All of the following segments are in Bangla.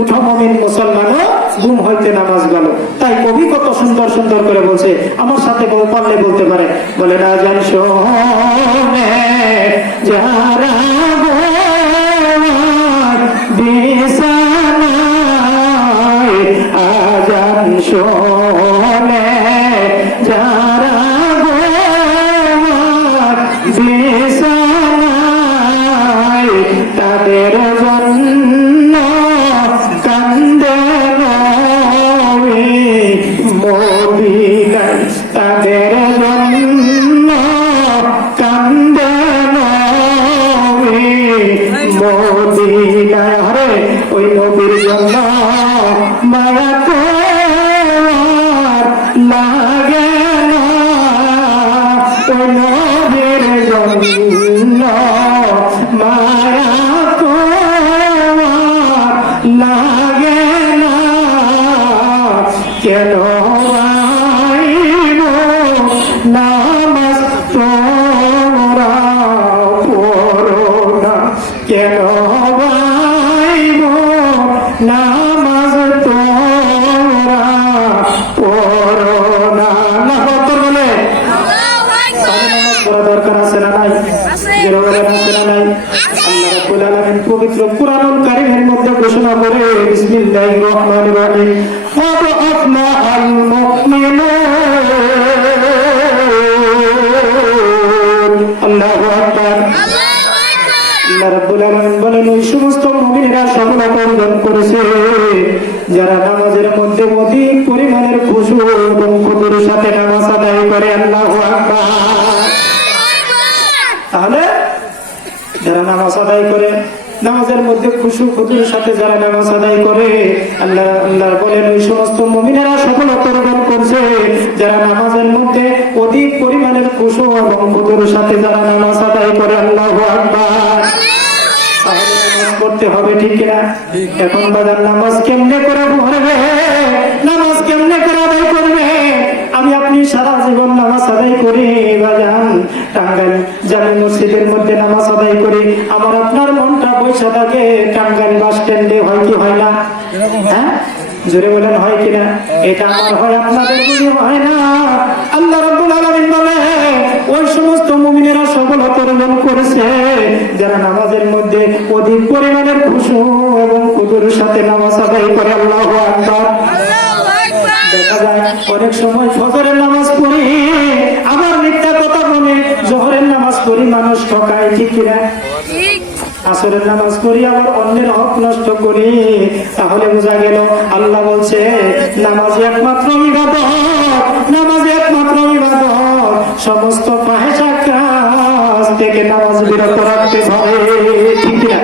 উঠো মুমিন মুসলমানও ঘুম হইতে নামাজ গেল। তাই কবি কত সুন্দর সুন্দর করে বলছে, আমার সাথে পারলে বলতে পারে, বলে না জান শোনে যারা বিছানায় আজান শোনে যারা বিছানায় তাদের জন্য কান্দে নবী মদিনায়, তাদের জন্য কান্দে নবী মদিনায়। আরে ওই নবীর জন্য মায়া তোমার লাগে না, ওই নবীর জন্য মায়া তোমার লাগে না, কেন আইব নামাজ তোমরা পড়ো না, কেন আইব নামাজ তোমরা পড়ো না। না বলতে বলে দরকার আছে না নাই? আছে না নাই? আল্লাহ রাব্বুল আলামিন পবিত্র কুরআনুল কারীমের মধ্যে ঘোষণা করে, বিসমিল্লাহির রহমানির রহিম, ক্বাদ আফলাহাল মুমিনুন। আল্লাহু আকবার। আল্লাহ রাব্বুল আলামিন বলেন, ওই সমস্ত মুমিনেরা সফলতা অর্জন করেছে যারা নামাজের মধ্যে অধিক পরিমাণের খুশু এবং খুদুর সাথে নামাজ আদায় করে। আল্লাহু আকবার। তাহলে যারা নামাজ আদায় করে, নামাজের মধ্যে খুশু খুদুর সাথে যারা নামাজ আদায় করে, আল্লাহ বলেন ওই সমস্ত মুমিনেরা সফলতা অর্জন করছে যারা নামাজের মধ্যে অধিক পরিমাণের খুশু এবং খুদুর সাথে যারা নামাজ আদায় করে। আল্লাহু আকবার। তাহলে নামাজ পড়তে হবে, ঠিক কিনা? এখন বাজার নামাজ কেমনে করে পড়বে, নামাজ কেমনে করে আদায় করবে? আমি আপনি সারা জীবন নামাজ আদায় করি বাজান, টাঙ্গাইল জামে মসজিদের মধ্যে নামাজ আদায় করি, আমার আপনার মনটা বৈশা থাকে টাঙ্গাইল বাস স্ট্যান্ডে, হয় কি হয় না? হ্যাঁ, জোরে বলেন হয় কিনা? এটা আমার হয়, আপনাদের বুঝি হয় না? আল্লাহ রাব্বুল আলামিন বলে ওই সমস্ত মুমিনেরা সফলতা অর্জন করেছে যারা নামাজের মধ্যে অধিক পরিমাণের খুশু এবং খুদুর সাথে নামাজ আদায় করে। আল্লাহু আকবার। দেখা যায় অনেক সময় ফজরের নামাজ পড়ি, আবার মিথ্যা কথা বলে জোহরের নামাজ পড়ি, মানুষ ঠকায়, ঠিক কিনা? আসরের নামাজ পড়ি, আবার অন্যের হক নষ্ট করি। তাহলে বোঝা গেল আল্লাহ বলছে নামাজ একমাত্র ইবাদত, নামাজ একমাত্র ইবাদত। সমস্ত ফাহেশা কাজ থেকে নামাজ বিরত রাখতে হবে, ঠিক কিনা?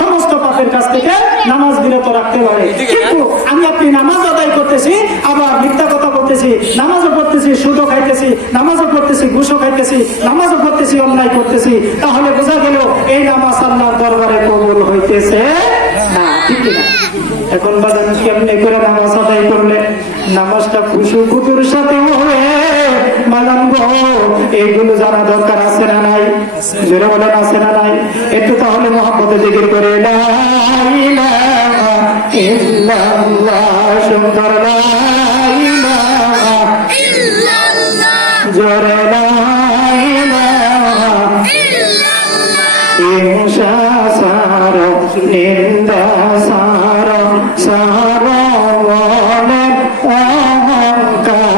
সমস্ত পাপের কাছ থেকে নামাজ বিরত রাখতে পারে। কিন্তু আমি আপনি নামাজ আদায় করতেছি, আবার মিথ্যা কথা বলতেছি, নামাজও পড়তেছি, সুদও খাইতেছি, নামাজও পড়তেছি, ঘুষও খাইতেছি, নামাজও পড়তেছি, অন্যায় করতেছি, তাহলে বোঝা গেল এই নামাজ আল্লাহর দরবারে কবুল হইতেছে না, ঠিক কিনা? এখন বাজান কেমনে করে নামাজ আদায় করলে নামাজটা খুশু খুদুর সাথে হবে বাজান গো, এইগুলো জানা দরকার আছে না নাই? জোরে বলেন আছে না নাই? একটু তাহলে মহব্বতে জিকির করে লা ইলাহা ইল্লাল্লাহ, সুন্দর লা ইলাহা ইল্লাল্লাহ, জোরে লা ইলাহা ইল্লাল্লাহ, হিংসা সারো নিন্দা সারো সারো মনের অহংকার,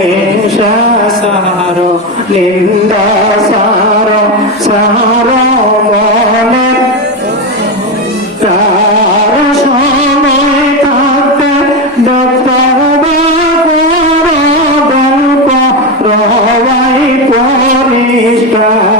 হিংসা সারো নিন্দা সারো সারো মনের। তার সময় থাকতে গল্প রবাই পরিষ্কার